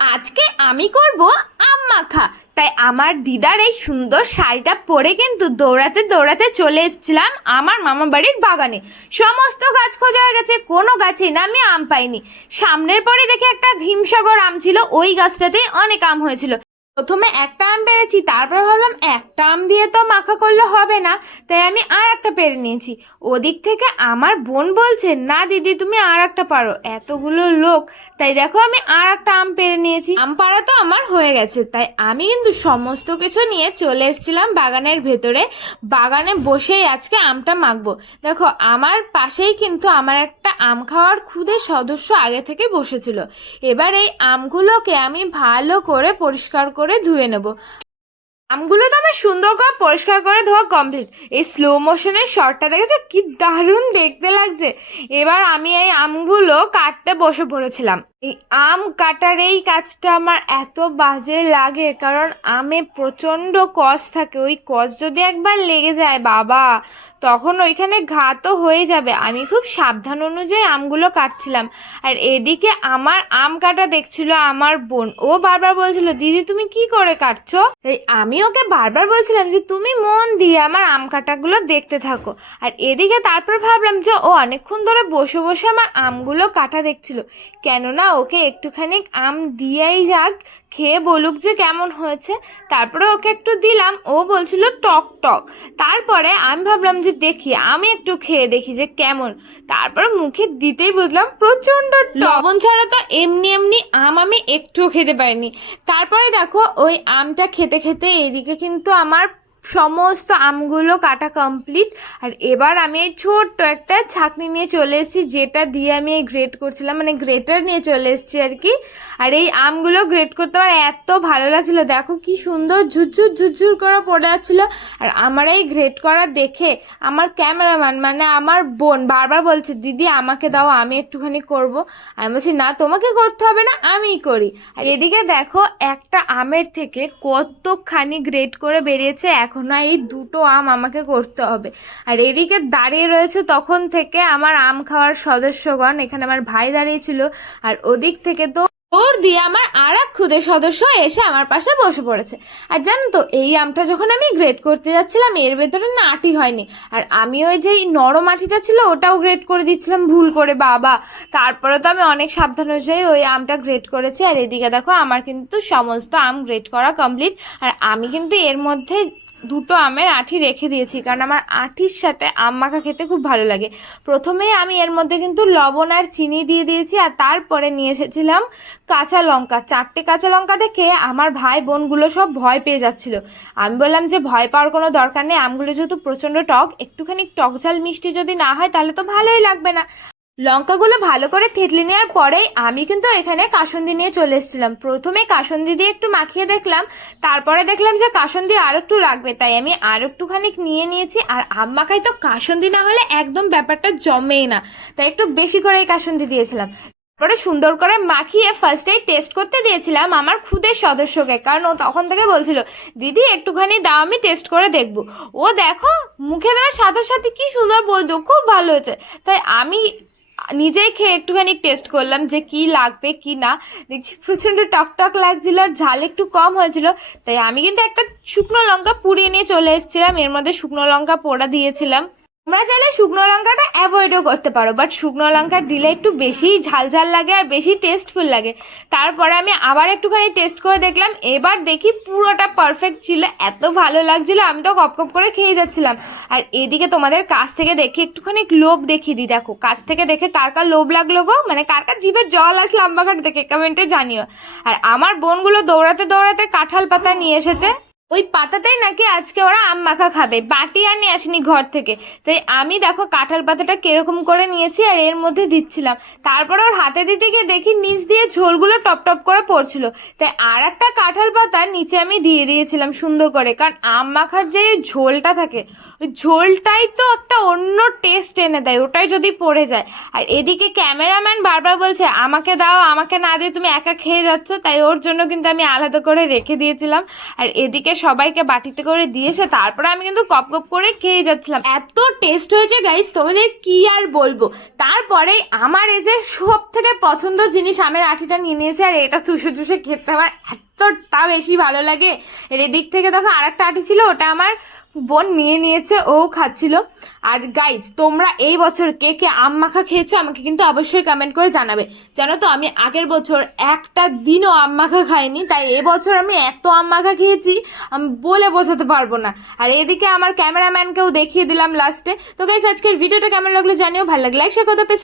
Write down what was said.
আজকে আমি করব আম মাখা। তাই আমার দিদার এই সুন্দর শাড়িটা পরে কিন্তু দৌড়াতে দৌড়াতে চলে এসেছিলাম আমার মামা বাড়ির বাগানে। সমস্ত গাছ খোঁজা হয়ে গেছে, কোনো গাছেই না আমি আম পাইনি। সামনের পরে দেখে একটা হিমসাগর আম ছিল, ওই গাছটাতেই অনেক আম হয়েছিল। প্রথমে একটা আম পেরেছি, তারপর ভাবলাম একটা আম দিয়ে তো মাখা করলে হবে না, তাই আমি আর একটা পেরে নিয়েছি। ওদিক থেকে আমার বোন বলছে, না দিদি তুমি আর একটা পারো, এতগুলো লোক। তাই দেখো আমি আর একটা আম পেরে নিয়েছি। আম পাড়া তো আমার হয়ে গেছে, তাই আমি কিন্তু সমস্ত কিছু নিয়ে চলে এসেছিলাম বাগানের ভেতরে। বাগানে বসেই আজকে আমটা মাখবো। দেখো আমার পাশেই কিন্তু আমার একটা আম খাওয়ার খুদে সদস্য আগে থেকে বসেছিল। এবার এই আমগুলোকে আমি ভালো করে পরিষ্কার করে ধুয়ে নেব। আমগুলো তো আমার সুন্দর করে পরিষ্কার করে ধোয়া কমপ্লিট। এই স্লো মোশনের শটটা দেখেছো, কি দারুণ দেখতে লাগছে। এবার আমি এই আমগুলো কাটতে বসে পড়েছিলাম। এই আম কাটার এই কাজটা আমার এত বাজে লাগে, কারণ আমে প্রচণ্ড কষ থাকে। ওই কষ যদি একবার লেগে যায় বাবা, তখন ওইখানে ঘা তো হয়ে যাবে। আমি খুব সাবধান অনুযায়ী আমগুলো কাটছিলাম। আর এদিকে আমার আম কাটা দেখছিল আমার বোন। ও বারবার বলছিল, দিদি তুমি কি করে কাটছো। এই আমি ওকে বারবার বলছিলাম যে তুমি মন দিয়ে আমার আম কাটাগুলো দেখতে থাকো। আর এদিকে তারপর ভাবলাম যে ও অনেকক্ষণ ধরে বসে বসে আমার আমগুলো কাটা দেখছিল, কেননা ওকে একটুখানি আম দিয়েই যাক, খেয়ে বলুক যে কেমন হয়েছে। তারপরে ওকে একটু দিলাম, ও বলছিল টক টক। তারপরে আমি ভাবলাম যে দেখি আমি একটু খেয়ে দেখি যে কেমন। তারপর মুখে দিতেই বুঝলাম প্রচণ্ড লবণ ছাড়া তো এমনি এমনি আম আমি একটুও খেতে পারিনি। তারপরে দেখো ওই আমটা খেতে খেতে এদিকে কিন্তু আমার সমস্ত আমগুলো কাটা কমপ্লিট। আর এবার আমি এই ছোট্ট একটা ছাঁকনি নিয়ে চলে এসেছি, যেটা দিয়ে আমি এই গ্রেট করছিলাম, মানে গ্রেটার নিয়ে চলে এসেছি আর কি। আর এই আমগুলো গ্রেট করতে আমার এত ভালো লাগছিলো, দেখো কি সুন্দর ঝুরঝুর ঝুরঝুর করে পড়ে যাচ্ছিলো। আর আমার এই গ্রেট করা দেখে আমার ক্যামেরাম্যান মানে আমার বোন বারবার বলছে, দিদি আমাকে দাও, আমি একটুখানি করব। আমি বলছি না তোমাকে করতে হবে না, আমিই করি। আর এদিকে দেখো একটা আমের থেকে কতখানি গ্রেট করে বেরিয়েছে, এখন না এই দুটো আম আমাকে করতে হবে। আর এদিকে দাঁড়িয়ে রয়েছে তখন থেকে আমার আম খাওয়ার সদস্যগণ, এখানে আমার ভাই দাঁড়িয়েছিল। আর ওদিক থেকে তো ওর দিয়ে আমার আর এক ক্ষুদে সদস্য এসে আমার পাশে বসে পড়েছে। আর জানো তো এই আমটা যখন আমি গ্রেট করতে যাচ্ছিলাম, এর ভেতরে না আটি হয়নি। আর আমি ওই যে নরম আটিটা ছিল ওটাও গ্রেট করে দিচ্ছিলাম ভুল করে বাবা। তারপরে তো আমি অনেক সাবধান হয়ে ওই আমটা গ্রেট করেছি। আর এদিকে দেখো আমার কিন্তু সমস্ত আম গ্রেট করা কমপ্লিট। আর আমি কিন্তু এর মধ্যে দুটো আমের আঁটি রেখে দিয়েছি, কারণ আমার আঁটির সাথে আম মাখা খেতে খুব ভালো লাগে। প্রথমেই আমি এর মধ্যে কিন্তু লবণ আর চিনি দিয়ে দিয়েছি। আর তারপরে নিয়ে এসেছিলাম কাঁচা লঙ্কা, 4টে কাঁচা লঙ্কা দেখে আমার ভাই বোনগুলো সব ভয় পেয়ে যাচ্ছিল। আমি বললাম যে ভয় পাওয়ার কোনো দরকার নেই, আমগুলো যেহেতু প্রচণ্ড টক, একটুখানি টক ঝাল মিষ্টি যদি না হয় তাহলে তো ভালোই লাগবে না। লঙ্কাগুলো ভালো করে থেতলে নেওয়ার পরেই আমি কিন্তু এখানে কাসুন্দি নিয়ে চলে এসেছিলাম। প্রথমে কাসুন্দি দিয়ে একটু মাখিয়ে দেখলাম, তারপরে দেখলাম যে কাসুন্দি আর একটু লাগবে, তাই আমি আর একটুখানি নিয়ে নিয়েছি। আর আম মাখায় তো কাসুন্দি না হলে একদম ব্যাপারটা জমেই না, তাই একটু বেশি করে এই কাসুন্দি দিয়েছিলাম। তারপরে সুন্দর করে মাখিয়ে ফার্স্টেই টেস্ট করতে দিয়েছিলাম আমার খুদের সদস্যকে, কারণ ও তখন থেকে বলছিল দিদি একটুখানি দাও আমি টেস্ট করে দেখবো। ও দেখো মুখে দেওয়ার সাথে সাথে কি সুন্দর বলতো খুব ভালো হয়েছে। তাই আমি নিজেই খেয়ে একটুখানি টেস্ট করলাম যে কি লাগবে কি না। দেখছি প্রচণ্ড টকটক লাগছিল আর ঝাল একটু কম হয়েছিল, তাই আমি কিন্তু একটা শুকনো লঙ্কা পুড়িয়ে নিয়ে চলে এসেছিলাম। এর মধ্যে শুকনো লঙ্কা পোড়া দিয়েছিলাম। তোমরা চাইলে শুকনো লঙ্কাটা অ্যাভয়েডও করতে পারো, বাট শুকনো লঙ্কা দিলে একটু বেশি ঝাল ঝাল লাগে আর বেশি টেস্টফুল লাগে। তারপরে আমি আবার একটুখানি টেস্ট করে দেখলাম, এবার দেখি পুরোটা পারফেক্ট ছিল, এত ভালো লাগছিল আমি তো কপ কপ করে খেয়ে যাচ্ছিলাম। আর এদিকে তোমাদের কাছ থেকে দেখে একটুখানি লোভ দেখিয়ে দিই, দেখো কাছ থেকে দেখে কার কার লোভ লাগলো গো, মানে কার কার জিভে জল আসলো আম মাখাটা দেখে কমেন্টে জানিও। আর আমার বোনগুলো দৌড়াতে দৌড়াতে কাঁঠাল পাতা নিয়ে এসেছে, ওই পাতাতেই নাকি আজকে ওরা আম মাখা খাবে, বাটি আর নিয়ে আসেনি ঘর থেকে। তাই আমি দেখো কাঁঠাল পাতাটা কিরকম করে নিয়েছি আর এর মধ্যে দিচ্ছিলাম। তারপরে ওর হাতে দিতে গিয়ে দেখি নিচ দিয়ে ঝোলগুলো টপ টপ করে পড়ছিল, তাই আর একটা কাঁঠাল পাতা নিচে আমি দিয়ে দিয়েছিলাম সুন্দর করে, কারণ আম মাখার যে ঝোলটা থাকে ওই ঝোলটাই তো একটা অন্য টেস্ট এনে দেয় ওটাই যদি পড়ে যায়। আর এদিকে ক্যামেরাম্যান বারবার বলছে আমাকে দাও, আমাকে না দিয়ে তুমি একা খেয়ে যাচ্ছ, তাই ওর জন্য কিন্তু আমি আলাদা করে রেখে দিয়েছিলাম। আর এদিকে সবাইকে বাটিতে করে দিয়েছে, তারপরে আমি কিন্তু কপ কপ করে খেয়ে যাচ্ছিলাম। এত টেস্ট হয়েছে গাইস, তোমাদের কি আর বলবো। তারপরে আমার এই যে সব থেকে পছন্দের জিনিস আমের আঠিটা নিয়ে নিয়েছে, আর এটা চুষে চুষে খেতে আমার এতটা বেশি ভালো লাগে। এর এদিক থেকে দেখো আর একটা আঠি ছিল, ওটা আমার বোন নিয়ে নিয়েছে, ও খাচ্ছিল। আর গাইজ তোমরা এই বছর কে কে আম মাখা খেয়েছো আমাকে কিন্তু অবশ্যই কমেন্ট করে জানাবে। জানো তো আমি আগের বছর একটা দিনও আম মাখা খাইনি, তাই এবছর আমি এত আম মাখা খেয়েছি আমি বলে বোঝাতে পারবো না। আর এদিকে আমার ক্যামেরাম্যানকেও দেখিয়ে দিলাম লাস্টে। তো গাইজ আজকের ভিডিওটা কেমন লাগলো জানিও, ভালো লাগলে লাইক শেয়ার করতে